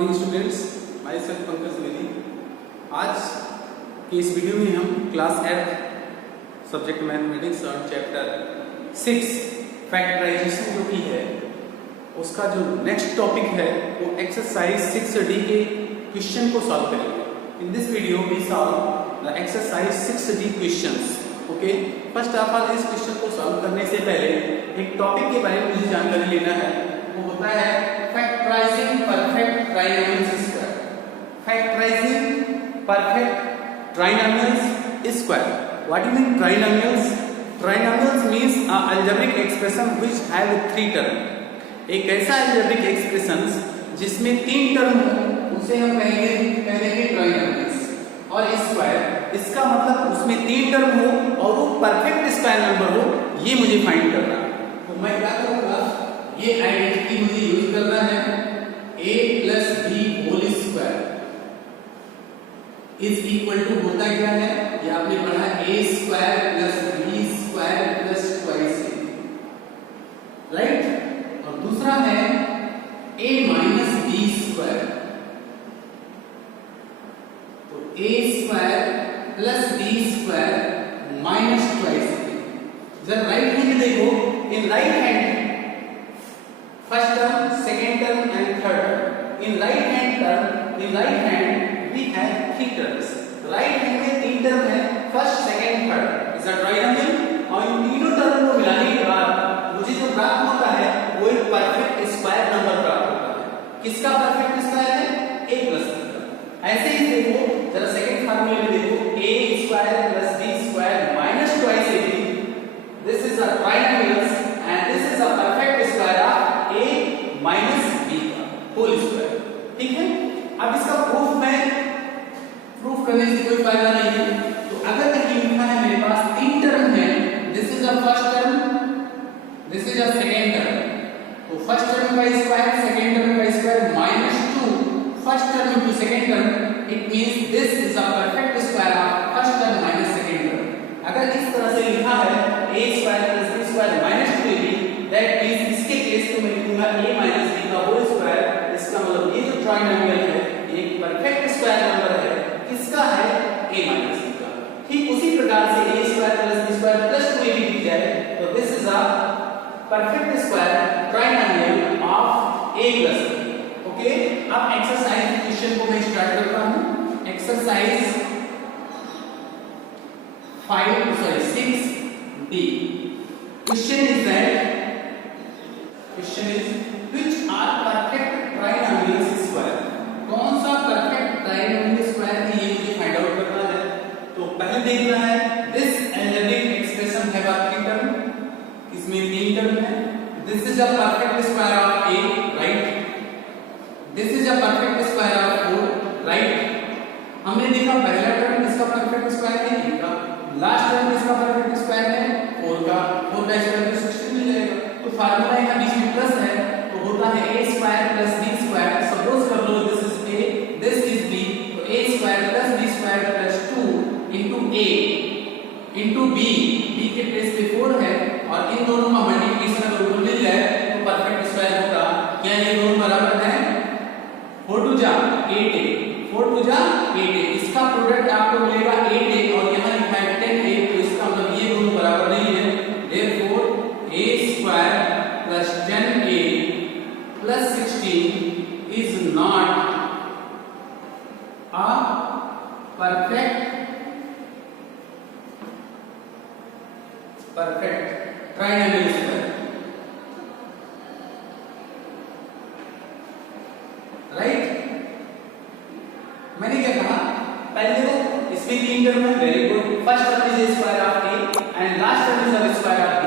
Morning students, my self Pankaj Dwivedi. आज की इस वीडियो में हम क्लास 8 सब्जेक्ट मैथमेटिक्स और चैप्टर 6 फैक्टराइजेशन जो की है उसका जो नेक्स्ट टॉपिक है वो एक्सरसाइज 6D के क्वेश्चन को सॉल्व करेंगे। In this video we solve the exercise 6D questions. Okay, first of all इस क्वेश्चन को सॉल्व करने से पहले एक टॉपिक के बारे में मुझे जानकारी लेना है, वो होता है factorising perfect trinomials square. Factorising perfect trinomials square. What you mean trinomials? Trinomials means a algebraic expression which have 3 term. एक ऐसा अलजेब्रिक एक्सप्रेशन जिसमें 3 टर्म हो उसे हम कहेंगे ट्राइनोमियल्स। और स्क्वायर, इसका मतलब उसमें 3 टर्म हो और वो परफेक्ट स्क्वायर नंबर हो, ये मुझे फाइंड करना है। तो मैं क्या करूंगा, ये आइडेंटिटी मुझे यूज करना है। a plus b whole square is equal to होता क्या है, ये आपने पढ़ा a square plus b square plus twice a, right. और दूसरा है a माइनस बी स्क्वायर, तो a square plus b square minus twice a। जब राइट हैंड देखो, in right hand first term, second term and third term. In right hand we have 3 terms. Right hand में 3 term है, first second third is a trinomial. और इन तीनों term को मिलाने के बाद मुझे जो प्राप्त होता है वो एक परफेक्ट स्क्वायर नंबर प्राप्त होता है। किसका परफेक्ट स्क्वायर है? a प्लस b का। ऐसे ही देखो, जरा सेकेंड फार्मूले में देखो, a square plus b square minus twice ab, this is a trinomial and this is a perfect square of a minus b का होल स्क्वायर। ठीक है, अब इसका प्रूफ करने से कोई फायदा नहीं है। तो अगर कहीं लिखा है मेरे पास 3 टर्म है, this is a first term, this is a second term, तो फर्स्ट टर्म का स्क्वायर सेकेंड टर्म का square minus 2 first term into second term, it means this is a perfect square of first term minus second term. अगर इस तरह से लिखा है a square plus b square minus 2ab, that means इसके case में मैं लिखूंगा a माइनस b का होल स्क्वायर। इसका मतलब ये जो ट्राइनोमियल है ये एक परफेक्ट स्क्वायर नंबर है। किसका है? a माइनस b का। ठीक उसी प्रकार से a square plus b square plus 2ab लिख जाए तो this is a perfect square trinomial of a plus b। Okay, अब एक्सरसाइज क्वेश्चन को मैं स्टार्ट करता हूं। Exercise 6D। Question is which are perfect trinomials square। कौन सा परफेक्ट ट्राइनोमियल स्क्वायर है ये मुझे फाइंड आउट करना है। तो पहले देखना है this algebraic expression have 3 term, इसमें 3 टर्म है। This is a perfect square of a, right. This is a perfect square of 4, right. हमने देखा पहला टर्म इसका परफेक्ट स्क्वायर है a का, लास्ट टर्म इसका परफेक्ट स्क्वायर है 4 का स्क्वायर तो 16 मिल जाएगा। तो फार्मूला यहाँ बीच में प्लस है तो होता है a square plus b square. Suppose कर लो this is a, this is b, तो a square plus b square plus 2 into a into b, b के प्लेस पे 4 है और इन दोनों का मल्टीप्लिकेशन अगर ऊपर मिल जाए तो परफेक्ट स्क्वायर होगा। क्या ये दोनों बराबर है? 4 2 जा 8a, 4 2 जा 8a, इसका प्रोडक्ट आपको मिलेगा 8a और यहाँ लिखा है 10a, तो इसका मतलब ये दोनों बराबर नहीं है। Therefore a square plus 10a plus 16 is not a perfect trinomial square, right. मैंने क्या कहा पहले देखो, इसमें 3 टर्म है, very good. First term is a square of a and last term is a square of b।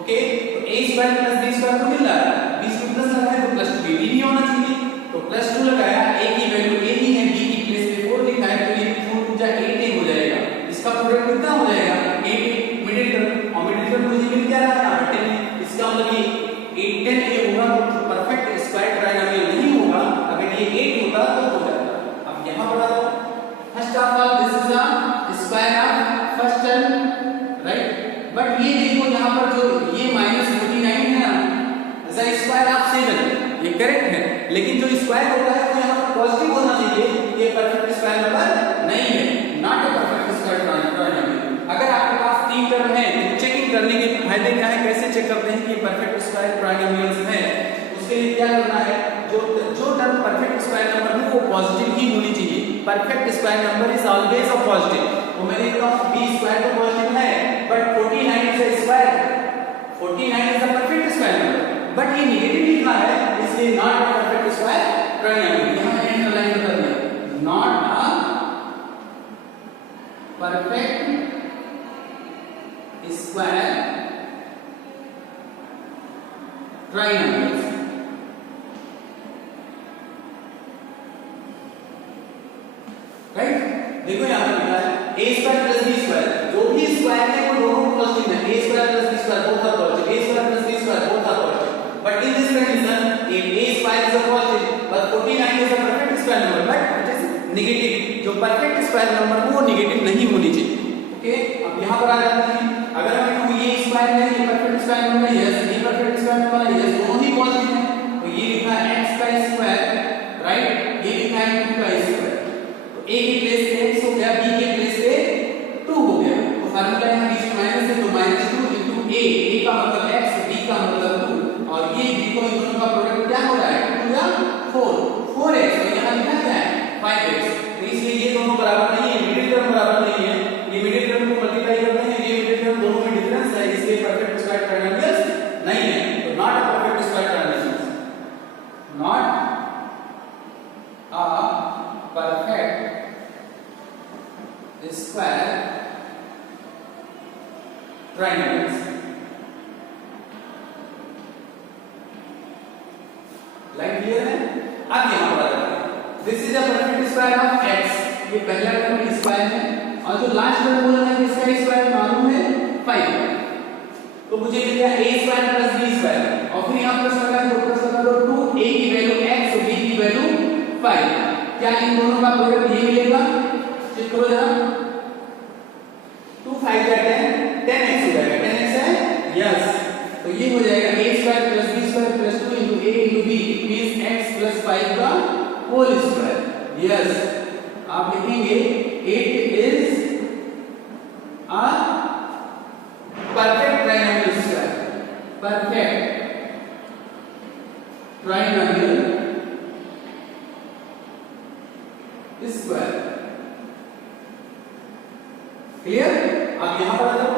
Okay, तो a square plus b square तो मिल रहा है, b में प्लस लगा है तो प्लस 2b भी होना चाहिए। तो प्लस 2 लगाया, a की वैल्यू a ही है, b की प्लेस पे 4 लिखा है, तो ये 4 2 जा 8a हो जाएगा। इसका प्रोडक्ट कितना हो जाएगा? 8 मिडिल टर्म, और मिडिल टर्म मुझे मिल क्या रहा है 10। इसका मतलब ये 8 10a होगा तो परफेक्ट स्क्वायर ट्राइनोमियल नहीं होगा। अगर ये 8 होता तो हो जाता। अब यहां बढ़ा दो, first of all this is a square of first term, right. But ये देखो यहाँ पर जो ये -49 है ना, स्क्वायर होता है वो यहाँ पर पॉजिटिव होना चाहिए, ये परफेक्ट स्क्वायर नंबर नहीं है, not a perfect square triangle. अगर आपके पास 3 टर्म है तो चेकिंग करने के फायदे क्या है, कैसे चेक करते हैं कि ये परफेक्ट स्क्वायर ट्रायंगल्स है। उसके लिए क्या करना है, जो टर्म परफेक्ट स्क्वायर नंबर हो वो पॉजिटिव ही होनी चाहिए। Perfect square number is always a positive. तो मैं लिखता हूं b स्क्वायर तो पॉजिटिव है, but 49 is a square, 49 is a perfect square number, but ये नेगेटिव लिखा है इसलिए not a perfect square triangle. यहां मैंने अंडरलाइन कर दिया, not a perfect square triangle. Right, देखो यहां पर लिखा है a square plus b square, जो भी स्क्वायर है वो दोनों पॉजिटिव है, a square plus b square both are positive, a square plus b square both are positive, but in this condition a square is a positive but 49 is a perfect square number but it is negative। जो perfect square number वो negative नहीं होनी चाहिए। Okay, अब यहां पर आ जाते हैं, अगर हम कहूं ये स्क्वायर है, ये perfect square number है, यस ये perfect square number है, यस दोनों ही पॉजिटिव हैं, तो ये लिखा है x का स्क्वायर, राइट, ये लिखा है 2 का स्क्वायर, तो a के प्लेस पे x हो गया, b के प्लेस पे 2 हो गया, तो फार्मूला यहां बीच में माइनस है, तो -2 into a का मतलब x, b का मतलब 2, और ये देखो इन दोनों का प्रोडक्ट क्या हो रहा है, 2 या 4x, तो यहां लिखा क्या है 5x, तो इसलिए ये दोनों बराबर नहीं है, मिडिल टर्म बराबर नहीं है, ये मिडिल टर्म को मल्टीप्लाई करते हैं, ये मिडिल टर्म दोनों में डिफरेंस है, इसलिए परफेक्ट स्क्वायर ट्रायंगल नहीं है, तो not a perfect square triangle, not a perfect square triangles। Line clear है? अब यहां पर this is a perfect square of x, ये पहला टर्म स्क्वायर है, और जो लास्ट टर्म बोला है इसका स्क्वायर मालूम है 5, तो मुझे मिल गया a square plus b square, और फिर यहां प्लस लगा दो, प्लस लगा दो 2, a की वैल्यू x और b की वैल्यू 5, क्या इन दोनों का प्रोडक्ट ये मिलेगा, चेक करो जरा, 2 5 का 10x हो जाएगा, 10x है, यस, तो ये हो जाएगा a square plus b square plus 2 into a into b means x plus 5 का होल स्क्वायर, यस, आप लिखेंगे it is a perfect triangle square, perfect triangle square. Clear? अब यहां पर आ जाओ,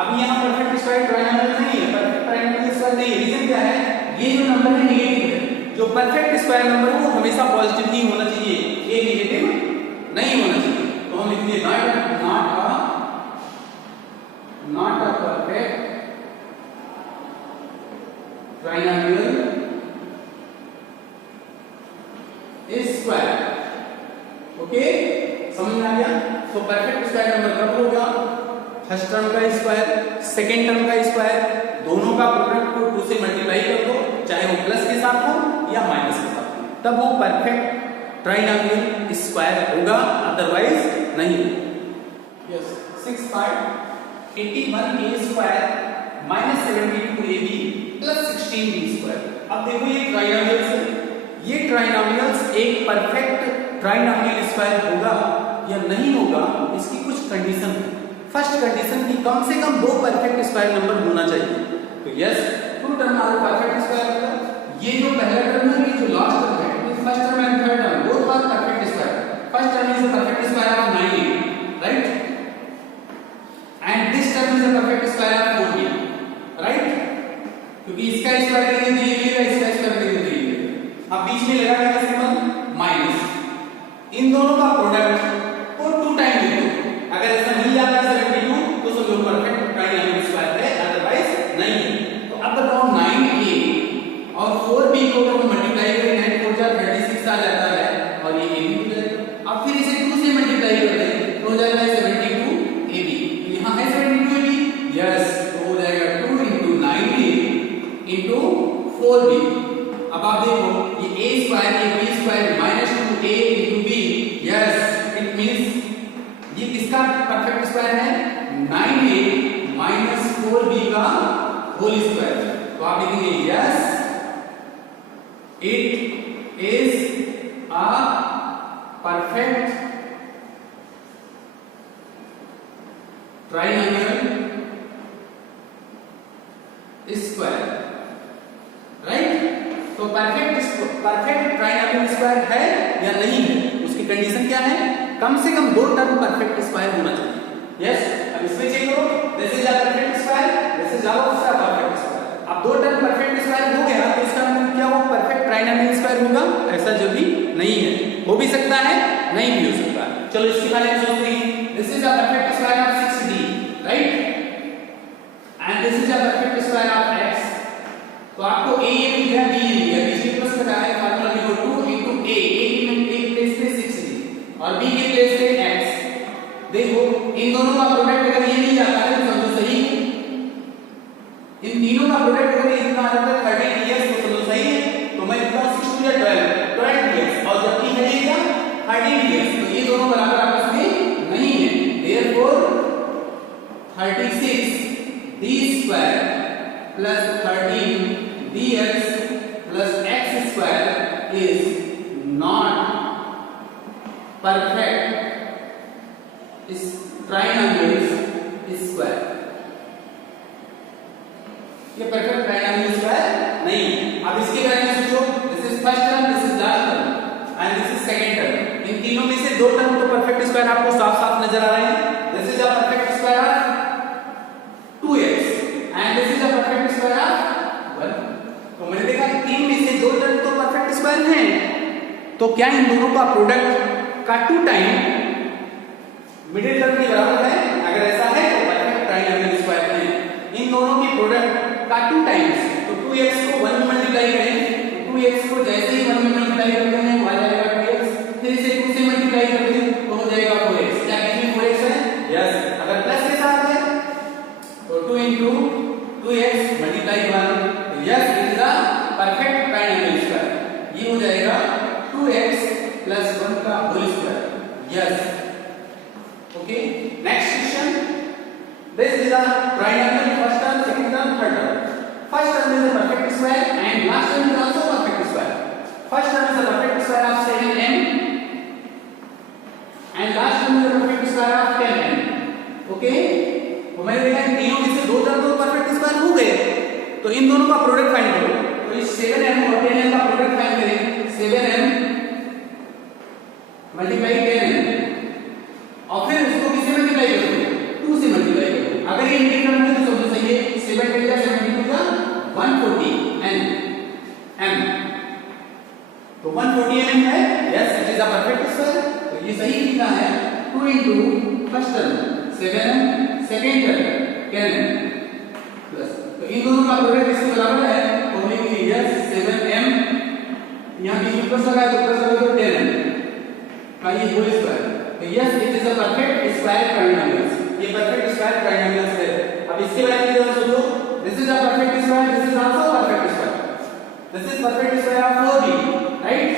अब यहां परफेक्ट स्क्वायर ट्रायंगल नहीं है, परफेक्ट ट्रायंगल स्क्वायर नहीं है, रीजन क्या है, ये जो नंबर है नेगेटिव है, जो परफेक्ट स्क्वायर नंबर है वो हमेशा पॉजिटिव ही होना चाहिए, ये नेगेटिव नहीं होना चाहिए, तो हम लिखेंगे not a perfect triangle square. Okay, समझ में आ गया? तो परफेक्ट स्क्वायर नंबर कब होगा, फर्स्ट टर्म का स्क्वायर, सेकंड टर्म का स्क्वायर, दोनों का प्रोडक्ट को 2 से मल्टीप्लाई कर दो, चाहे वो प्लस के साथ हो या माइनस के साथ हो, तब वो परफेक्ट ट्रायंगल स्क्वायर होगा, अदरवाइज नहीं। Yes, 6 part 81a square -72ab + 16b square. अब देखो ये ट्रायंगल्स है, ये ट्रायंगल्स एक परफेक्ट ट्रायंगल स्क्वायर होगा या नहीं होगा, इसकी कुछ कंडीशन है। फर्स्ट कंडीशन की कम से कम 2 परफेक्ट स्क्वायर नंबर होना चाहिए, तो yes 2 term are perfect square होगा, ये जो पहला टर्म है, ये जो लास्ट टर्म है, first term and third term both are perfect square, first term is a perfect square of 9a, right, and this term is a perfect square of 4b, right, क्योंकि इसका square करेंगे तो ये मिलेगा, इसका square करेंगे तो ये मिलेगा, अब बीच में लगा क्या सिंबल माइनस, इन दोनों का प्रोडक्ट को 2 टाइम ले लो, अगर ऐसा मिल जाता है 72 तो समझो परफेक्ट ट्रायंगल स्क्वायर है, अदरवाइज नहीं है। तो अब बताओ 9a और 4b को अगर मल्टीप्लाई करें 9 4 जा 36 आ जाता है, और ये a भी हो जाएगा, अब फिर इसे 2 से मल्टीप्लाई करते हैं तो हो जाएगा 72ab, यहां है 72ab, यस, तो हो जाएगा 2 into 9a into 4b। अब आप देखो ये a स्क्वायर, ये b square -2a into b, yes, it means ये किसका परफेक्ट स्क्वायर है, 9a - 4b का होल स्क्वायर, तो आप लिखेंगे yes it is perfect trinomial square, right? तो परफेक्ट ट्राइनोमियल स्क्वायर है या नहीं है, उसकी कंडीशन क्या है? कम से कम दो टर्म परफेक्ट स्क्वायर होना चाहिए। यस, अब इसमें चेक करो, this is a perfect square, this is also a perfect square. अब दो टर्म परफेक्ट स्क्वायर हो गया तो इसका मतलब क्या वो परफेक्ट ट्राइनोमियल स्क्वायर होगा? ऐसा जरूरी नहीं है, हो भी सकता है, नहीं भी हो सकता है। चलो इसके बारे में सोचते हैं। This is a perfect square of 6d, right? And this is a perfect square of x। तो आपको a ये मिल गया, b ये मिल गया, बीच में प्लस लगाया है, फार्मूला लिखो 2 into a की प्लेस पे 6d और b की प्लेस पे x। देखो इन दोनों का प्रोडक्ट अगर ये नहीं जाता है तो समझो सही है, इन तीनों का प्रोडक्ट अगर ये इतना आ जाता है 30dx तो समझो सही है। तो मैं लिखता हूं 6 to the 12dx और जबकि है ये क्या 30dx, तो ये दोनों बराबर आपस में नहीं है। Therefore 36d square plus 13dx plus x square is not perfect trinomial square। ये परफेक्ट ट्राइनोमियल स्क्वायर नहीं है। अब इसके बारे में सोचो, this is first term, this is last term and this is second term. इन तीनों में से दो टर्म तो परफेक्ट स्क्वायर आपको साफ-साफ नजर आ रहे हैं। This is a perfect square of 2x and this is a perfect square of 1। तो मैंने देखा तीन में से दो टर्म तो परफेक्ट स्क्वायर हैं, तो क्या इन दोनों का प्रोडक्ट का 2 टाइम मिडिल टर्म के बराबर है? अगर ऐसा है तो परफेक्ट ट्राइनोमियल स्क्वायर है। इन दोनों की प्रोडक्ट का 2 टाइम्स, तो 2x को 1 में मल्टीप्लाई करें, तो 2x को जैसे ही 1 में मल्टीप्लाई करते हैं वो आ जाएगा 2x, फिर इसे 2 से मल्टीप्लाई करते हैं तो हो जाएगा 4x। क्या बीच में 4x है? यस। अगर प्लस के साथ है तो 2 into 2x मल्टीप्लाई 1, तो yes it is a perfect trinomial square. ये हो जाएगा 2x plus 1 का whole square. Yes, okay. Next question, this is a trinomial first term, second term, third term. First term is a perfect square and last term is also perfect square. First term is a perfect square of 7m and last term is a perfect square of 10m. Okay? तो मैंने देखा इन तीनों में से दो term तो perfect square हो गए, तो इन दोनों का प्रोडक्ट फाइंड करो। तो इस 7m और 10m का प्रोडक्ट फाइंड करें। 7m मल्टीप्लाई 10m और फिर उसको किससे मल्टीप्लाई करोगे? 2 से मल्टीप्लाई करो। अगर ये इंटीग्रल में तो समझो सही है, 7 × 72 का 140 m, तो 140 mm है। Yes, it is a perfect square. तो ये सही लिखा है 2 into first term 7m, second term 10m plus, तो इन दोनों का प्रोडक्ट इसके बराबर है, तो लिखेंगे यस 7m, यहां बीच में प्लस लगा है तो प्लस लगा तो 10m का ये होल स्क्वायर। तो yes it is a perfect square trinomial, ये परफेक्ट स्क्वायर ट्राइनोमियल है। अब इसके बारे में जरा सोचो, this is a perfect square, this is also perfect square, this is perfect square of 4b, right?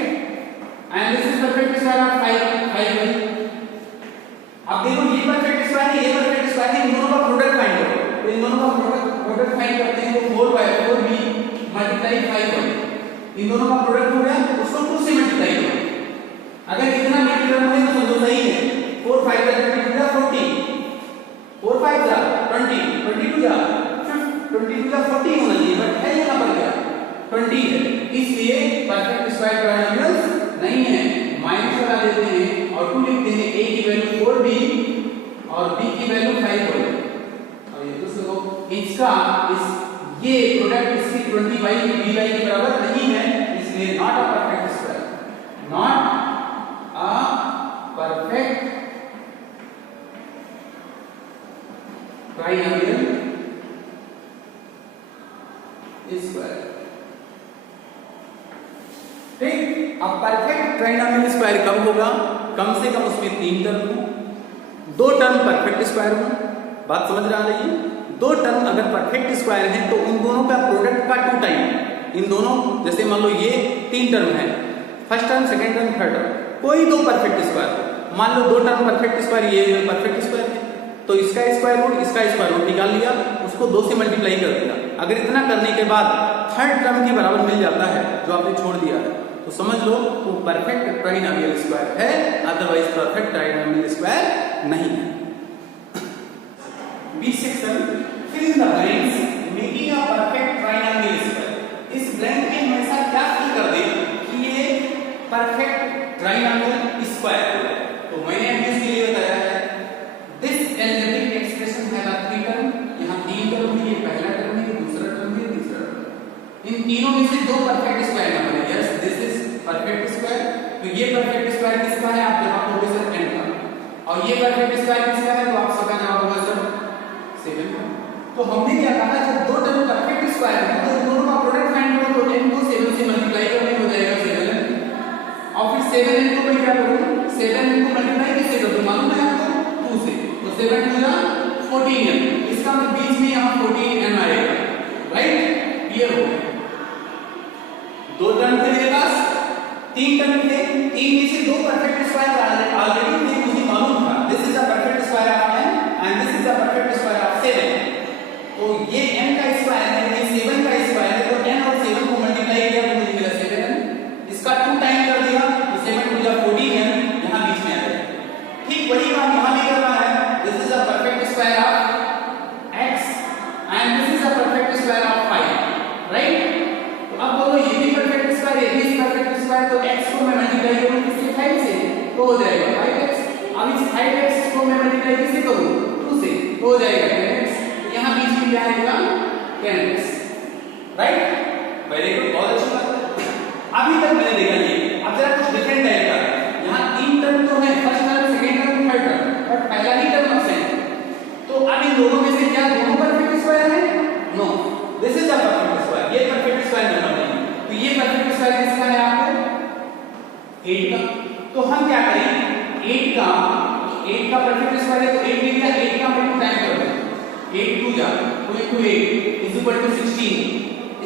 And this is perfect square of 5b। अब देखो ये परफेक्ट स्क्वायर है, ये परफेक्ट स्क्वायर है, इन दोनों का प्रोडक्ट फाइंड करो। तो इन दोनों का प्रोडक्ट फाइंड करते हैं तो 4b मल्टीप्लाई 5y, इन दोनों का प्रोडक्ट हो गया, उसको 2 से मल्टीप्लाई करो। अगर इतना मल्टीप्लाई है तो समझो सही है, 4 5 का 22 जा 40, 4 5 जा 20, 22 जा 22 जा 40 होना चाहिए, बट है यहाँ पर क्या 20 है, इसलिए परफेक्ट स्क्वायर ट्राइनोमियल नहीं है। माइनस लगा देते हैं और 2 लिखते हैं, a की वैल्यू 4b और b की वैल्यू 5y। और ये तो देखो इसका ये प्रोडक्ट इसकी 20y की by के बराबर नहीं है, इसलिए not a perfect square, not a perfect trinomial square. ठीक, अब परफेक्ट ट्राइनोमियल स्क्वायर कब होगा? कम से कम उसमें 3 टर्म हो, 2 टर्म परफेक्ट स्क्वायर हो। बात समझ रहा है? 2 टर्म अगर परफेक्ट स्क्वायर है तो उन दोनों का प्रोडक्ट का 2 टाइम, इन दोनों जैसे मान लो ये 3 टर्म है, first term, second term, third term, कोई 2 परफेक्ट स्क्वायर हो। मान लो 2 टर्म परफेक्ट स्क्वायर, ये परफेक्ट स्क्वायर है, तो इसका स्क्वायर रूट, इसका स्क्वायर रूट निकाल लिया, उसको 2 से मल्टीप्लाई कर दिया। अगर इतना करने के बाद थर्ड टर्म के बराबर मिल जाता है जो आपने छोड़ दिया है, तो समझ लो वो परफेक्ट ट्राइनोमियल स्क्वायर है, अदरवाइज परफेक्ट ट्राइनोमियल स्क्वायर नहीं है। B section, fill in the blanks making a perfect trinomial square. इस ब्लैंक में हमेशा क्या फिल कर दे कि ये परफेक्ट ट्राइनोमियल स्क्वायर है। तो मैंने अभी इसके लिए बताया है this algebraic expression have a three term, यहां तीन टर्म है, ये पहला टर्म है, ये दूसरा टर्म है, तीसरा टर्म। इन तीनों में से दो परफेक्ट स्क्वायर नंबर है। Yes, this is perfect square. तो ये परफेक्ट स्क्वायर किसका है? आप जवाब दोगे सर n का। और ये परफेक्ट स्क्वायर किसका है? तो आप सबका जवाब होगा सर 7 का। तो हमने क्या कहा, जब दो टर्म परफेक्ट स्क्वायर है तो दोनों का प्रोडक्ट फाइंड करो, तो n को 7 से मल्टीप्लाई करने हो जाएगा 7n। और फिर 7n को मैं क्या करूं, 7n को मल्टीप्लाई किससे करूं, मालूम है आपको? 2 से। तो 7 2 जा 14n, इसका मतलब बीच में यहां 14n आएगा। राइट, क्लियर हो गया। दो टर्म थे मेरे पास, तीन टर्म थे, तीन में से दो परफेक्ट स्क्वायर ऑलरेडी थे, मुझे मालूम था this is the perfect square of n and this is the perfect square of 7। तो ये n का स्क्वायर है, ये 7 का स्क्वायर है, तो n और 7 को मल्टीप्लाई किया तो मुझे मिला 7n। इसका 2 टाइम कर दिया तो 7 2 जा 14n, यहां बीच में आ जाएगा। ठीक वही काम यहां भी करना है। This is the perfect square of x and this is the perfect square of 5। Right, अब बोलो ये भी परफेक्ट स्क्वायर, ये भी परफेक्ट स्क्वायर, तो x को मैं मल्टीप्लाई करूं किससे? 5 से, तो हो जाएगा 5x। अब इस 5x को मैं मल्टीप्लाई किससे करूं? 2 से, तो हो जाएगा 10x। तो यहां बीच में क्या आएगा? 10x। राइट, वेरी गुड, बहुत अच्छी बात है। अभी तक मैंने देखा ये, अब जरा कुछ डिफरेंट टाइप का है। यहां तीन टर्म तो है, first term, second term, third term, but पहला ही टर्म अब्सेंट है। तो अब इन दोनों में से क्या दोनों परफेक्ट स्क्वायर है? No, this is the perfect square, ये परफेक्ट स्क्वायर नंबर नहीं। तो ये परफेक्ट स्क्वायर किसका है आपको? 8 का। तो हम क्या करें, 8 का परफेक्ट स्क्वायर है, तो 8 ले लिया, 8 का मैं 2 टाइम कर दूं, 8 2 जा 2 into 8 इज इक्वल टू 16।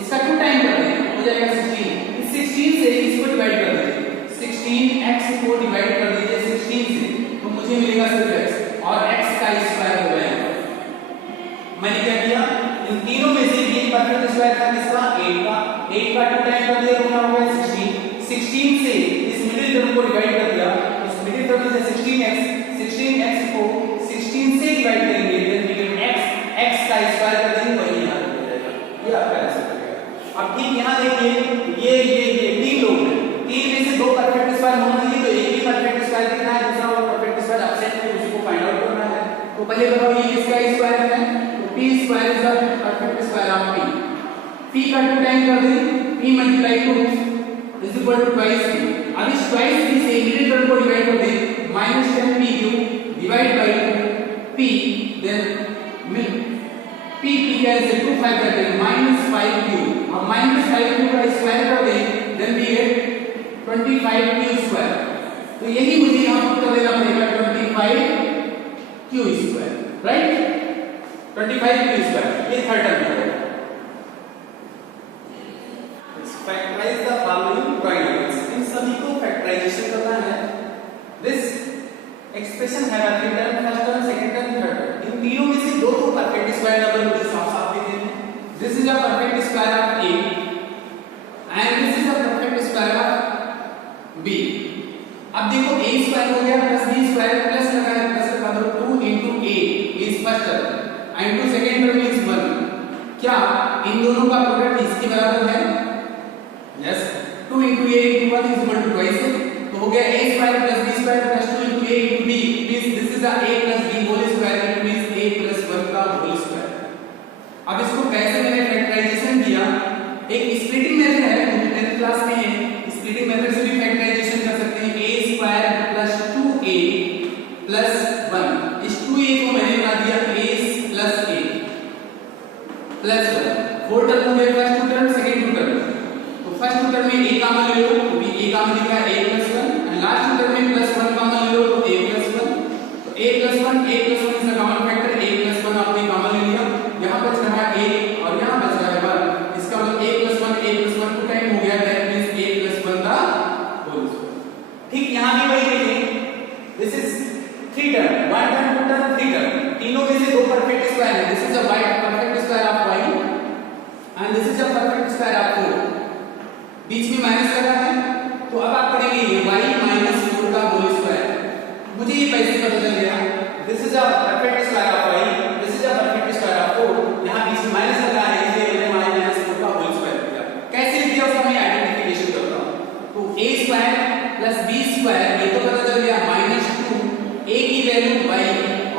इसका 2 टाइम कर दें, हो जाएगा 16। इस 16 से इसको डिवाइड कर दीजिए, 16x को डिवाइड कर दीजिए 16 से, तो मुझे मिलेगा सिर्फ x, और x का स्क्वायर हो जाएगा। मैंने क्या किया, इन तीनों में से ये परफेक्ट स्क्वायर था किसका? 8 का। 8 का 2 टाइम कर दिया, होगा 16। 16 से इस मिडिल टर्म को डिवाइड कर दिया, इस मिडिल टर्म से 16x को 16 से डिवाइड करेंगे, देन वी गेट x का स्क्वायर कर देंगे, वही यहां पे हो जाएगा। ये आपका आंसर हो जाएगा। अब ठीक यहां देखिए, ये तीन लोग हैं, तीन में से दो परफेक्ट स्क्वायर होना चाहिए, तो एक ही परफेक्ट स्क्वायर कितना है, दूसरा वाला परफेक्ट स्क्वायर अब्सेंट है, उसी को फाइंड आउट करना है। तो पहले बताओ ये किसका स्क्वायर है? p square is the perfect square of p. p का 2 टाइम कर दें, p multiply 2 is equal to twice p। अब इस ट्वाइस p से मिडिल टर्म को डिवाइड कर दें, -10p cube divide by p, then p cancel, 2 5 कर दें, -5 क्यूब। अब -5 क्यूब का स्क्वायर कर दें, then we get 25 q square. तो यही मुझे यहां पुट कर देना पड़ेगा, 25 q square. Right, 25 q square, ये थर्ड टर्म है। फैक्टराइज द फॉलोइंग ट्राइनोमियल्स, इन सभी को फैक्टराइजेशन करना है। This expression have a three term, first term, second term, third term. इन तीनों में से दो तो परफेक्ट स्क्वायर नंबर मुझे साफ-साफ दिख रहे हैं। This is a perfect square of a and this is a perfect square of b। अब देखो a स्क्वायर हो गया प्लस b स्क्वायर प्लस लगा है, प्लस लगा दो, 2 into a is first term and to second term is 1। क्या इन दोनों का प्रोडक्ट इसके बराबर है? Yes, 2 into a into 1 is equal to twice, तो हो गया a square plus b square plus 2 into a into b, means this is the a plus b whole square, it means a plus 1 का whole square। अब इसको कैसे मैंने factorisation किया, एक स्प्लिटिंग मेथड है, मुझे 10th क्लास में है, स्प्लिटिंग मेथड से भी फैक्टराइजेशन कर सकते हैं। a square plus 2a plus 1, इस 2a को मैंने बना दिया a plus a plus 1। Four term हो गया, फर्स्ट टर्म, सेकंड टर्म। तो फर्स्ट टर्म में a कॉमन ले लो, तो भी a कॉमन लिखा है a plus 1, and last term में प्लस 1 कॉमन ले लो, तो a प्लस 1। तो a plus 1 is the common factor, a plus 1 आपने कॉमन ले लिया, यहां बच रहा है a और यहां बच रहा है 1। इसका मतलब a प्लस 1 2 टाइम हो गया, that means a plus 1 the whole square. ठीक, यहां भी वही देखें, this is 3 term, 1 term, 2 term, 3 term, तीनों में से दो परफेक्ट स्क्वायर है। This is a perfect square of y and this is a perfect square of 4। बीच में माइनस लगा है, तो अब आप पढ़ेंगे ये y माइनस 4 का होल स्क्वायर। मुझे ये कैसे पता चल गया? This is a perfect square of y, this is a perfect square of 4। यहां बीच में माइनस लगा है इसलिए मैंने y माइनस 4 का होल स्क्वायर किया। कैसे किया उसका मैं आइडेंटिफिकेशन करता हूं। तो a square plus b square ये तो पता चल गया -2 a की वैल्यू y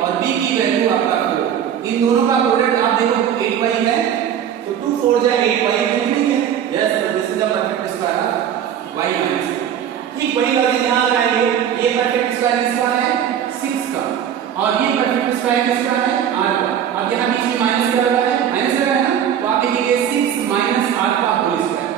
और b की वैल्यू आपका 4। इन दोनों का प्रोडक्ट आप देखो 8y है, तो 2 4 जा 8y नहीं है। Yes, this is the perfect square of y minus. ठीक वही लॉजिक यहां लगाएंगे। ये परफेक्ट स्क्वायर किसका है? 6 का, और ये परफेक्ट स्क्वायर किसका है? r का। अब यहां बीच में माइनस क्या लगा है? माइनस लगा है ना, तो आप लिखेंगे 6 माइनस r का होल स्क्वायर।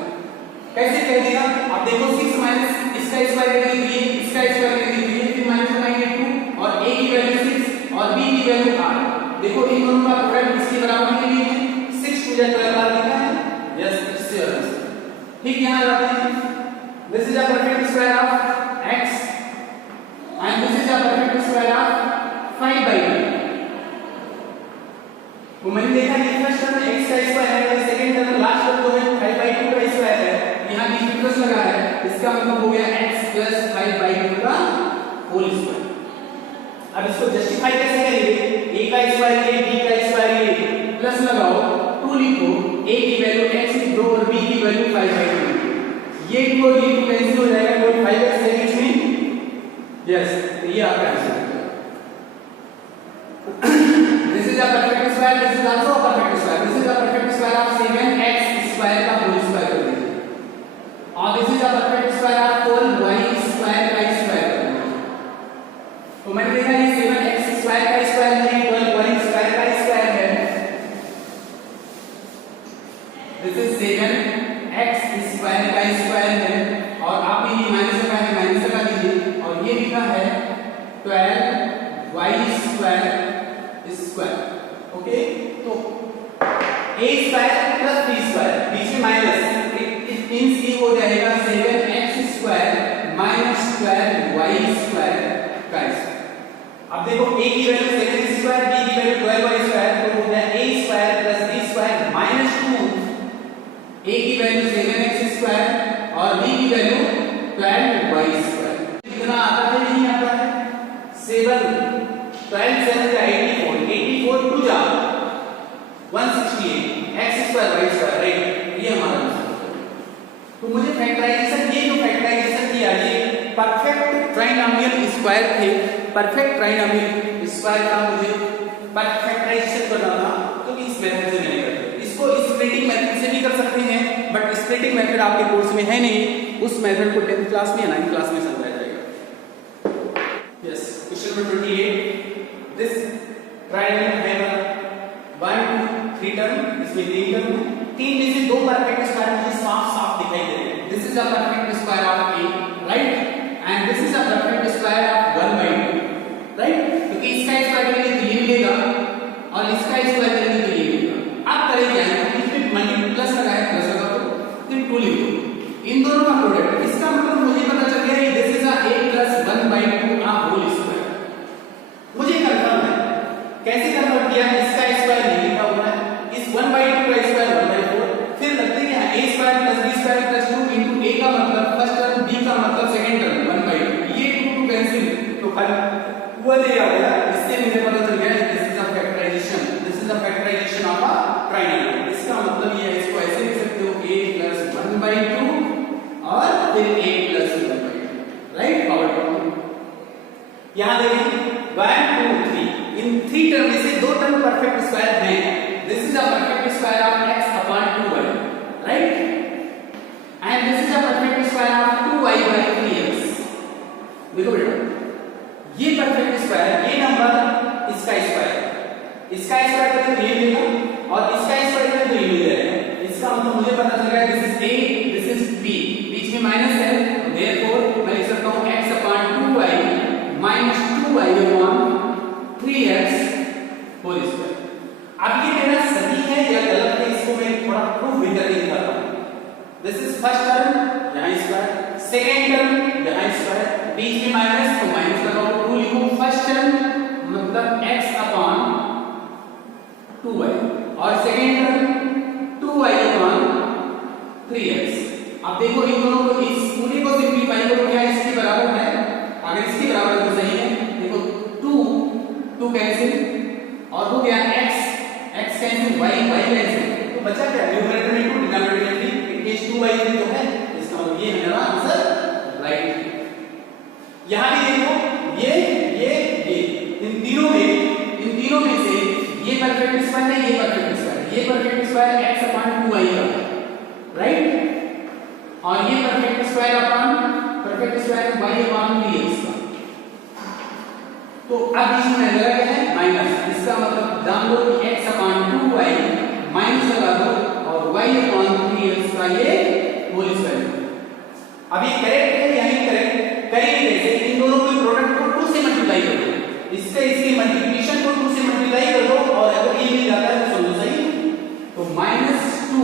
कैसे कह दिया? आप देखो 6 माइनस इसका स्क्वायर कर दीजिए, इसका स्क्वायर कर दीजिए, फिर माइनस लगाएंगे 2 और a की वैल्यू 6 और b की वैल्यू r। देखो इन दोनों का प्रोडक्ट इसके बराबर के लिए है 6 टू द 12 बार लिखा है। यस, इससे अलग। ठीक, यहां लगाते हैं this is a perfect square of x and this is a perfect square of 5/2। तो मैंने देखा ये फर्स्ट टर्म x का स्क्वायर है, सेकंड टर्म लास्ट टर्म जो है 5/2 का स्क्वायर है। यहां बीच में प्लस लगा है, इसका मतलब हो गया x + 5/2 का होल स्क्वायर। अब इसको जस्टिफाई कैसे करेंगे? a का स्क्वायर ये, b का स्क्वायर ये, प्लस लगाओ 2 लिखो, a की वैल्यू x लिखो और b की वैल्यू 5/2। ये 2 और ये 2 कैंसिल हो जाएगा, कोई 5x है बीच में। यस, तो ये आपका आंसर है। This is a perfect square, this is also a perfect square. This is a perfect square of 7x square का होल स्क्वायर कर दीजिए, और this is a perfect square of 12y square का square कर दीजिए। तो मैंने देखा ये 7x स्क्वायर का स्क्वायर है, 12y स्क्वायर का स्क्वायर है। दिस इज 7x स्क्वायर का स्क्वायर है, और आप ये माइनस लगा है, माइनस लगा दीजिए, और ये लिखा है 12y स्क्वायर स्क्वायर। ओके, तो a square plus b square, बीच में माइनस, इट मींस कि हो जाएगा 7x square minus 12y square का स्क्वायर। अब देखो a की वैल्यू 7x स्क्वायर, b की वैल्यू 12y स्क्वायर, तो हो जाए a square plus b square minus 2। a की वैल्यू 7x स्क्वायर और b की वैल्यू 12y स्क्वायर। कितना आता है? नहीं आता है। 7 12 7 का 84, 84 2 जा 168 x square y square, right? ये हमारा आंसर। तो मुझे फैक्टराइजेशन, ये जो फैक्टराइजेशन किया ये परफेक्ट ट्राइनोमियल स्क्वायर थे, परफेक्ट ट्राइनोमियल स्क्वायर का मुझे फैक्टराइजेशन करना था, तो इस मेथड से मैंने कर दिया। इसको स्प्लिटिंग मेथड से भी कर सकते हैं, बट स्प्लिटिंग मेथड आपके कोर्स में है नहीं, उस मेथड को 10th क्लास में या 9th क्लास में समझाया जाएगा। Yes, question number 28। This triangle have 1 2 3 term, इसमें 3 टर्म है, 3 में से 2 परफेक्ट स्क्वायर मुझे साफ-साफ दिखाई दे रहे हैं। This is a perfect square of a, right? And this is a perfect square of 1/2, right? क्योंकि इसका स्क्वायर करेंगे तो ये मिलेगा और इसका स्क्वायर करेंगे तो ये मिलेगा। अब करें क्या है? इसमें मल्टीप्लाई प्लस लगा है, प्लस लगा दो, फिर 2 लिखो, इन दोनों का प्रोडक्ट। इसका मतलब मुझे पता चल गया दिस इज अ a + 1/2 का होल स्क्वायर। मुझे कंफर्म है। कैसे कन्वर्ट किया? इसका स्क्वायर नहीं लिखा हुआ है, इस 1/2 का स्क्वायर 1/4, फिर लगते हैं a square plus b square plus 2 into a का मतलब फर्स्ट टर्म, b का मतलब सेकंड टर्म 1/2, ये 2 कैंसिल, तो खाली वो ले आ गया। इससे मुझे पता चल गया this is a factorisation, this is a factorisation of a triangle. इसका मतलब ये है, इसको ऐसे लिख सकते हो a + 1/2 और फिर a + 1/2, राइट? पावर टर्म यहां देखिए 1 2 3, इन 3 टर्म में से 2 टर्म परफेक्ट स्क्वायर हैं। This is a perfect square of x upon 2y, right? And this is a perfect square of 2y/3x। देखो बेटा, ये परफेक्ट स्क्वायर, ये नंबर इसका स्क्वायर करें तो ये मिलेगा और इसका स्क्वायर करें तो ये मिल जाएगा। इसका मतलब मुझे पता चल गया this is a, this is b, बीच में माइनस है, देयरफॉर मैं लिख सकता हूं x upon 2y minus 2y upon 3x whole square. अब ये मेरा सही है या गलत है, इसको मैं थोड़ा प्रूफ भी करके दिखाता हूं। दिस इज फर्स्ट टर्म, यहां स्क्वायर, सेकंड टर्म यहां स्क्वायर, बीच में माइनस, तो माइनस लगाओ, 2 लिखो। फर्स्ट टर्म मतलब x upon 2y और second term 2y upon 3x। अब देखो इन दोनों को, इस पूरे को सिंपलीफाई करो, क्या इसके बराबर है? अगर इसके बराबर है तो सही है। देखो 2 कैंसिल और हो गया x कैंसिल, y कैंसिल, तो बचा क्या? न्यूमरेटर में 2, डिनोमिनेटर में 3, इट इज 2y तो है, इसका मतलब ये हमारा आंसर राइट। यहां भी देखो ये इन तीनों में से ये परफेक्ट स्क्वायर है, ये परफेक्ट स्क्वायर, ये perfect square x upon 2y का, राइट, और ये perfect square y upon 3x का। तो अब इसमें लगा क्या है? माइनस, इसका मतलब जान लो कि x अपॉन 2y माइनस लगा दो और y अपॉन 3x का ये होल स्क्वायर। अब ये करेक्ट है या इनकरेक्ट? करेंगे कैसे? इन दोनों के प्रोडक्ट को 2 से मल्टीप्लाई कर दो, इसके मल्टीप्लिकेशन को 2 से मल्टीप्लाई कर दो, और अगर ये मिल जाता है तो समझो सही। तो -2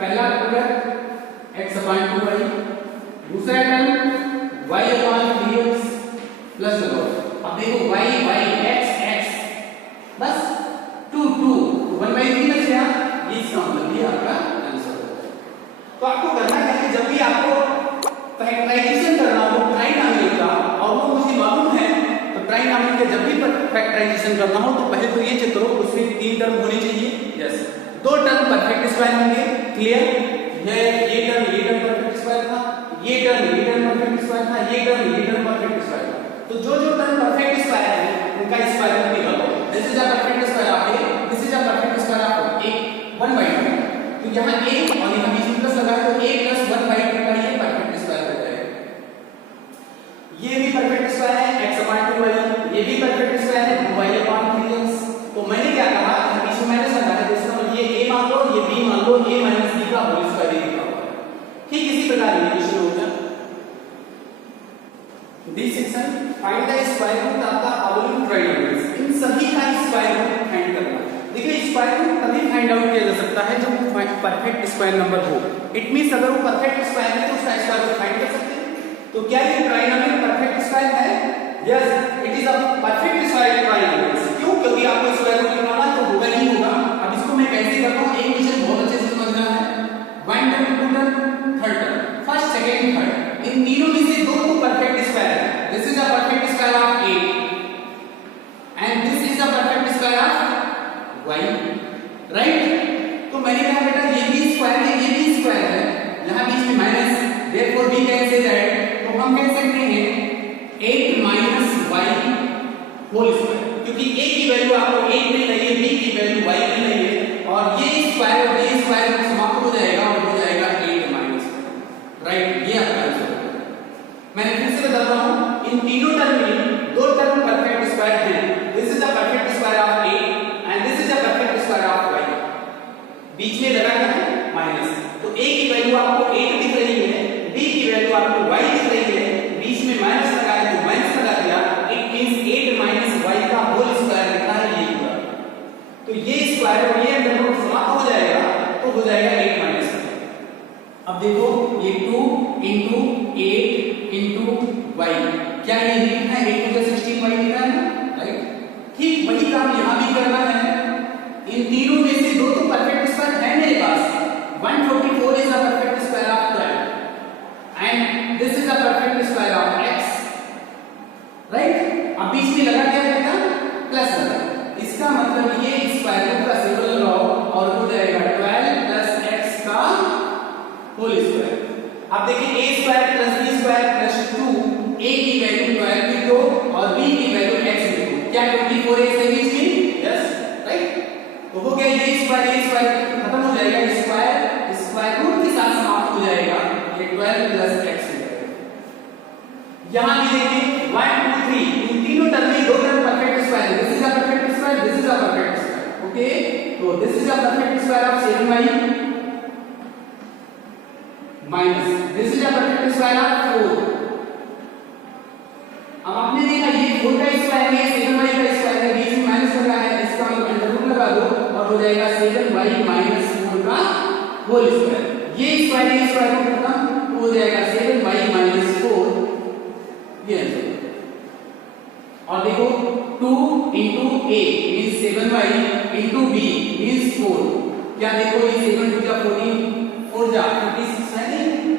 पहला प्रोडक्ट x अपॉन 2y, दूसरा term y upon 3x plus लगाओ। अब देखो y x बस 2 1/3 बच गया, ये इसका मतलब ये आपका आंसर है। तो आपको करना क्या है? जब भी आपको फैक्टराइजेशन करना हो ट्राइनॉमिनल का, और वो मुझे मालूम है, तो ट्राइनॉमिनल का जब भी फैक्टराइजेशन करना हो तो पहले तो ये चेक करो उसमें 3 टर्म होनी चाहिए। यस, 2 टर्म परफेक्ट स्क्वायर होंगे, क्लियर? ये टर्म परफेक्ट स्क्वायर था, ये टर्म परफेक्ट स्क्वायर था, ये टर्म परफेक्ट स्क्वायर था। तो जो टर्म परफेक्ट स्क्वायर है उनका स्क्वायर रूट निकालो। This is a perfect square of a, this is a perfect square of a 1/2। तो यहां a और यहां बीच में प्लस लगा है, तो a + 1/2 का ये परफेक्ट स्क्वायर हो जाएगा। ये भी परफेक्ट स्क्वायर है x अपॉन 2y, ये भी परफेक्ट स्क्वायर है y अपॉन 3x। तो मैंने क्या कहा? बीच में माइनस लगा है, जिसका मतलब ये a मान लो, ये b मान लो, a - b का होल स्क्वायर लिखा हुआ है। ठीक इसी प्रकार ये शुरू हो गया। This section find the square root of the following triangles. इन सभी का स्क्वायर रूट फाइंड करना। देखिए स्क्वायर रूट तभी फाइंड आउट किया जा सकता है जब वो परफेक्ट स्क्वायर नंबर हो। इट मींस अगर वो परफेक्ट स्क्वायर है तो उसका स्क्वायर रूट फाइंड कर सकते हैं। तो क्या ये ट्रायंगल परफेक्ट स्क्वायर है? Yes, it is a perfect square triangle. क्यों? क्योंकि आपको स्क्वायर रूट निकालना तो होगा ही होगा। अब इसको मैं कैसे करता हूं? एक क्वेश्चन बहुत अच्छे से समझना है। 1 term, 2 term, third term, first, second, third, इन तीनों में से 2 को परफेक्ट स्क्वायर है। This is a perfect square of 8 and this is a perfect square of y, right? तो मैंने कहा बेटा ये भी स्क्वायर है, ये भी स्क्वायर है, यहां बीच में minus, therefore b cancel say that, तो हम कह सकते हैं 8 - y होल स्क्वायर, क्योंकि a की वैल्यू आपको 8 मिल रही है, b की वैल्यू y मिल रही है, और ये स्क्वायर और ये स्क्वायर समाप्त हो जाएगा और हो जाएगा 8 - राइट। ये आपका आंसर है। मैंने फिर से बताता हूं, इन तीनों टर्म में 2 टर्म परफेक्ट स्क्वायर हैं। This is a perfect square of 8 and this is a perfect square of y। बीच में लगा क्या है? माइनस। तो a की वैल्यू आपको 8 दिख रही है, b की वैल्यू आपको y दिख रही है, बीच में माइनस लगा है तो माइनस लगा दिया। इट मींस 8 - y का होल स्क्वायर लिखा है ये पूरा। तो ये स्क्वायर और ये अंडर रूट समाप्त हो जाएगा, तो हो जाएगा 8 - y। अब देखो ये 2 * 8 * y, क्या ये लिखना है? 8 * 16 y लिखना है ना, राइट? ठीक वही काम यहां भी करना है। इन तीनों में से 2 तो परफेक्ट स्क्वायर है मेरे पास। 144 is a perfect square of 12 and this is a perfect square of x, right? अब बीच में लगा क्या रहेगा? प्लस लगा। इसका मतलब ये स्क्वायर रूट का सिंबल लगाओ और हो जाएगा 12 + x का होल स्क्वायर। अब देखिए a square + b square + 2, a की वैल्यू 12 लिख दो और b की वैल्यू x लिख दो। क्या 24x है बीच में? Yes, right? तो हो गया ये स्क्वायर खत्म हो जाएगा, स्क्वायर रूट के साथ समाप्त हो जाएगा, ये 12 + x हो जाएगा। यहां भी देखिए 1 2 3 इन तीनों टर्म में 2 टर्म परफेक्ट स्क्वायर है। This is a perfect square, this is a perfect square, okay? तो this is a perfect square of 7y minus this is a perfect square of 4। अब आपने देखा ये 4 का स्क्वायर है, 7y का स्क्वायर है, बीच में माइनस लगा है, इसका मतलब अंडर रूट लगा दो और हो जाएगा 7y - 4 का होल स्क्वायर। ये स्क्वायर रूट खत्म, तो हो जाएगा 7y - 4, ये आंसर। और देखो 2 * a means 7y * b means 4। क्या देखो ये 7 * 2 = 14, 4 जा 56 है नहीं,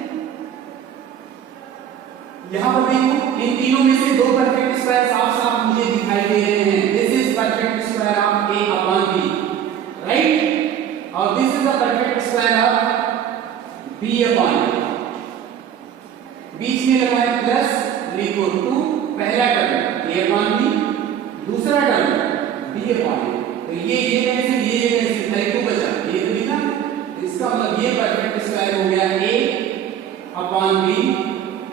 यहाँ पर देखो इन तीनों में से दो परफेक्ट स्क्वायर साफ साफ मुझे दिखाई दे रहे हैं। This is perfect square of a upon b, right, और this is the perfect square of b upon a। बीच में लगाए प्लस, लिखो 2, पहला टर्म a अपॉन b, दूसरा टर्म b अपॉन a। तो ये कैसे को बचा ये तो लिखा, इसका मतलब ये परफेक्ट स्क्वायर हो गया a upon b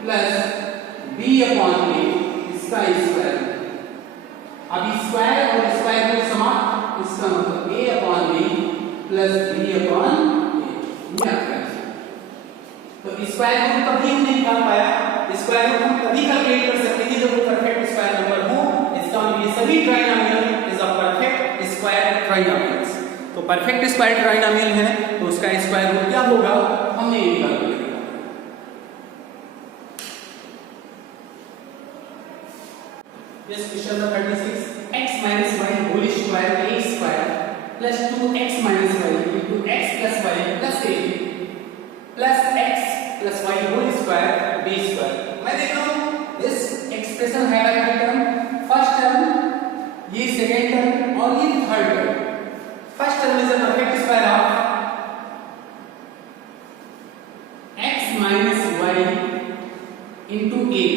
plus b upon a इसका स्क्वायर। अब स्क्वायर और स्क्वायर को समाप्त, इसका मतलब a upon b plus b upon a। तो स्क्वायर रूट कभी हम नहीं निकाल पाया, स्क्वायर रूट हम कभी कैलकुलेट कर सकते हैं जब वो परफेक्ट स्क्वायर नंबर हो। इसका मतलब ये सभी trinomial is a perfect square trinomials. तो परफेक्ट स्क्वायर ट्राइनोमियल है तो उसका स्क्वायर रूट क्या होगा हमने ये निकाल लिया। Yes, question number 36, x minus y whole square a square plus 2x minus y into x plus y plus a plus x plus y whole square b square। मैं देख रहा हूँ इस एक्सप्रेशन है वाला टर्म, फर्स्ट टर्म, ये second term और ये third term. First term is a perfect square of x minus y into a,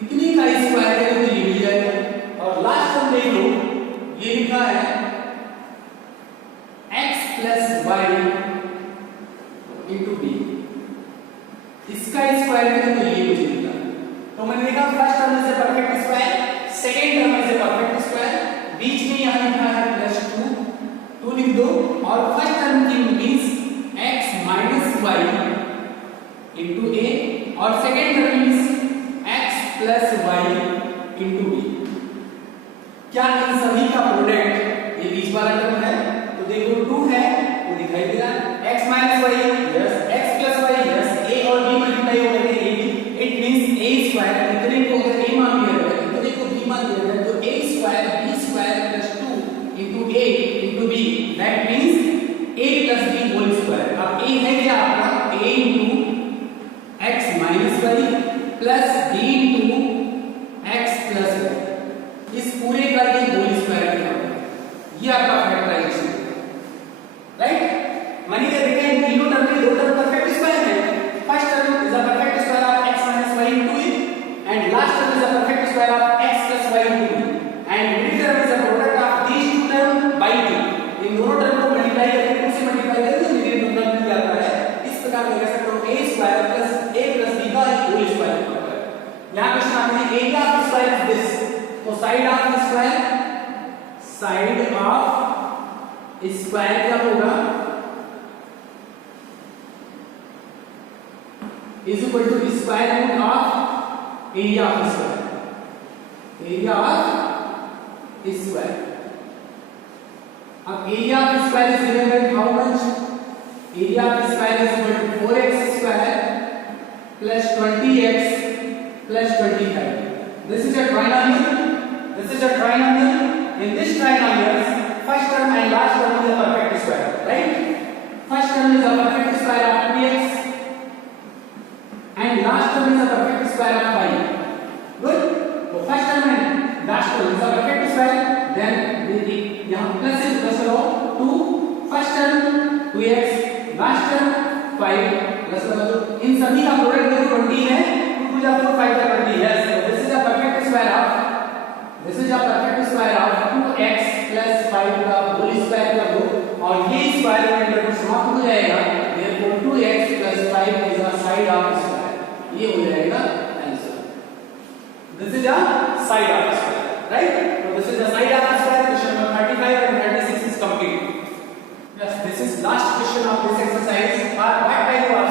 इतनी का स्क्वायर है तो ये मिल जाएगा। और लास्ट टर्म देख लो, ये लिखा है x plus y into b, इसका स्क्वायर है तो ये मुझे मिला। तो मैंने देखा first term is a perfect square, second term is a perfect square, बीच में यहां लिखा है +2 लिख दो, और फर्स्ट टर्म की means x minus y into a और second term means x plus y into b। क्या इन सभी का प्रोडक्ट ये बीच वाला टर्म है? तो देखो 2 है वो दिखाई दे रहा है, x minus y yes, x plus y yes, a और b मल्टीप्लाई हो गए a b, it means a square, इतने को अगर a मान लिया जाए इतने को b मान लिया जाए तो a square b square plus 2 into a into b, that means a plus b whole square. अब a है क्या आपका a into x minus y plus b into x plus y, इस पूरे का ये होल स्क्वायर है, ये आपका फैक्टराइजेशन है, राइट। मानिए देखिए इन तीनों टर्म के दो टर्म परफेक्ट स्क्वायर है। First term is a perfect square of x minus y into a and last term is a perfect square of x plus y into b and middle term is a product of these two term by 2। इन दोनों term को multiply करके 2 से multiply करके तो middle term मिल जाता है। इस प्रकार मैं कह सकता हूं a square plus a plus b का होल स्क्वायर होता है। यहां क्वेश्चन आते हैं area of square is this, तो side of square, side of square क्या होगा is equal to square root of area of square, area of square. अब area of square is given by how much, area of square is equal to 4x square plus 20x plus 25. This is a trinomial. This is a trinomial. In this trinomial, first term and last term is a perfect square, right? First term is a perfect square of 2x, and last term is a perfect square of 5. Good. So first term and last term is a perfect square. Then यहाँ plus is plus करो 2. First term 2x, last term 5 plus करो। इन सभी का product देखो 20 है। 5 का 20, yes, so this is a perfect square of 2x plus 5 का whole square कर दो और ये स्क्वायर इक्वल टू समाप्त हो जाएगा, therefore 2x plus 5 is a side of square, ये हो जाएगा answer. This is a side of square, right? So this is a side of square. Question number 35 and 36 is complete. Yes, this is last question of this exercise. What value of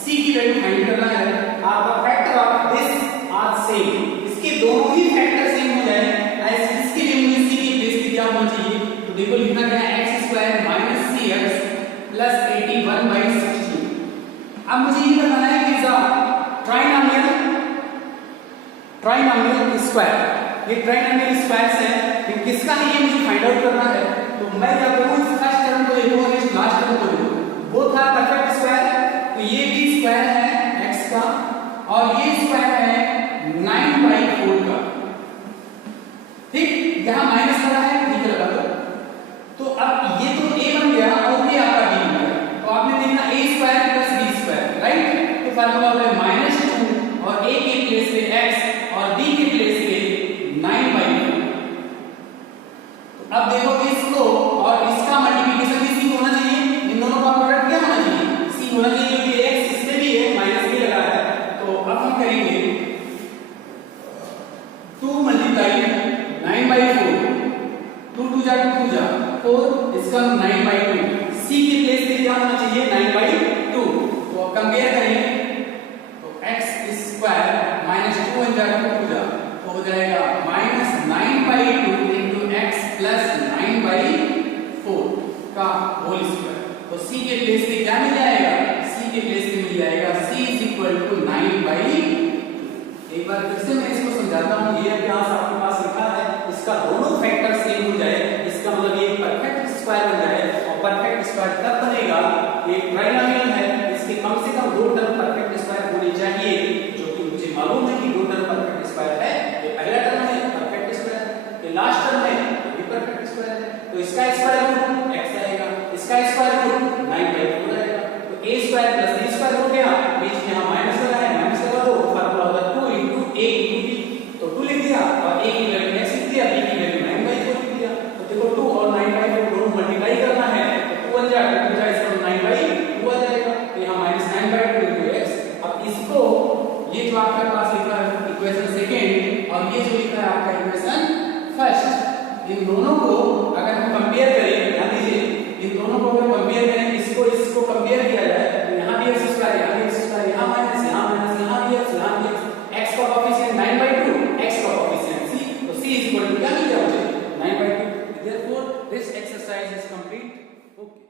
c की value find करना है। आपका factor of this are same, इसके दोनों ही factor same हो जाए, ऐसे इसके लिए मुझे c की प्लेस पे क्या होना चाहिए? तो देखो लिखा गया है x square minus cx plus 81/16। अब मुझे ये बताना है कि ट्राइनोमियल स्क्वायर, ये ट्राइनोमियल स्क्वायर्स है, ये किसका है ये मुझे फाइंड आउट करना है। तो मैं क्या करूं, इस फर्स्ट टर्म को देखो और इस लास्ट टर्म को देखो, बोथ आर परफेक्ट स्क्वायर, तो ये भी स्क्वायर है x का और ये स्क्वायर है 9/4 का। ठीक, यहां माइनस लगा है, ठीक लगा दो। तो अब ये तो a बन गया और ये आपका b बन गया, तो आपने देखना a square plus b square, right. तो फार्मूला होता है -2 और a के प्लेस पे x और b के प्लेस पे 9/4। तो अब देखो इसको और इसका मल्टीप्लिकेशन भी c होना चाहिए, इन दोनों का प्रोडक्ट क्या होना चाहिए, c होना चाहिए, क्योंकि x इससे भी है, माइनस भी लगा है। तो अब हम करेंगे 2 × 9/4, 2 2 जा 2 जा 4, इसका 9/2, c के प्लेस पे क्या होना चाहिए 9/2। तो अब कंपेयर करेंगे तो x स्क्वायर -2 × 2 जा तो हो जाएगा -9/2 into x plus 9/4 का होल स्क्वायर। तो c के प्लेस पे क्या मिल जाएगा, c के प्लेस पे मिल जाएगा c = 9/2। एक बार फिर से मैं इसको समझाता हूं, ये अभ्यास आपके पास लिखा है, इसका दोनों फैक्टर सेम हो जाए, इसका मतलब ये परफेक्ट स्क्वायर बन जाए। और परफेक्ट स्क्वायर तब बनेगा, ये ट्राइनोमियल है, इसके कम से कम 2 टर्म परफेक्ट स्क्वायर होने चाहिए, जो कि मुझे मालूम है कि 2 टर्म परफेक्ट स्क्वायर है। ये पहला टर्म है परफेक्ट स्क्वायर, ये लास्ट टर्म है ये भी परफेक्ट स्क्वायर है। तो इसका स्क्वायर रूट x आएगा, इसका स्क्वायर रूट 9/4 आएगा। तो a square plus b square हो गया, बीच में यहां माइनस लगा है, माइनस लगा दो, फार्मूला होगा 2 × a × b। तो 2 लिख दिया और a की वैल्यू x लिख दिया, b की वैल्यू 9/4 लिख दिया। तो देखो 2 और 9/4 दोनों मल्टीप्लाई करना है, तो 2 × 2 = इसका 9/2 आ जाएगा। तो यहां -9/2 × x। अब इसको ये जो आपके पास लिखा है इक्वेशन सेकंड और ये जो लिखा है आपका इक्वेशन फर्स्ट, इन दोनों को अगर हम कंपेयर करें, ध्यान दीजिए, इन दोनों को अगर कंपेयर करें, इसको कंपेयर किया जाए तो यहां भी x स्क्वायर, यहां भी x स्क्वायर, यहां माइनस, यहां भी x, यहां भी x का कोएफिशिएंट 9/2, x का कोएफिशिएंट c, तो c = क्या मिल गया मुझे 9/2। Therefore this exercise is complete. Okay.